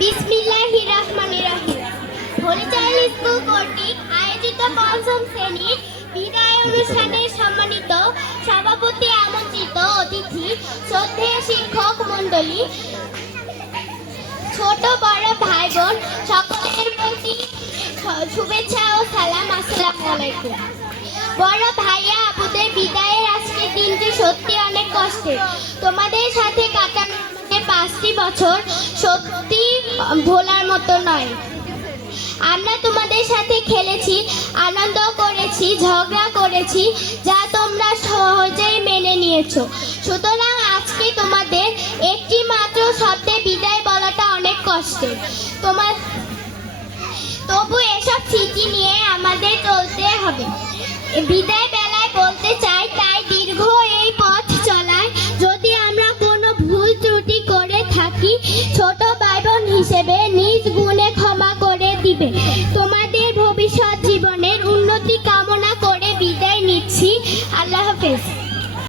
বিসমিল্লাহির রহমানির রহিম। Holy Child school কর্তৃক আয়োজিত পঞ্চম শ্রেণীর বিদায় অনুষ্ঠানের সম্মানিত সভাপতি, আমন্ত্রিত অতিথি, শ্রদ্ধেয় শিক্ষক মণ্ডলী, ছোট বড় ভাই বোন সকলের প্রতি শুভেচ্ছা ও সালাম। আসসালামু আলাইকুম। বড় ভাইয়া আপুদের বিদায়ের আজকের দিনটি সত্যি অনেক কষ্টের। তোমাদের সাথে কাটানো 5টি বছর সত্যি ভোলার মতো নয়। আমরা তোমাদের সাথে খেলেছি, আনন্দ করেছি, ঝগড়া করেছি, যা তোমরা সহজেই মেনে নিয়েছো। সুতরাং আজকে তোমাদের একটি মাত্র শব্দে বিদায় বলাটা অনেক কষ্টের। তবু এসব স্মৃতি নিয়ে আমাদের চলতে হবে। বিদায় বেলায় বলতে চাই, তাই দীর্ঘ এই পথ চলায় যদি আমরা কোনো ভুল ত্রুটি করে থাকি, ছোট ভাই বোন হিসেবে নিজ গুণ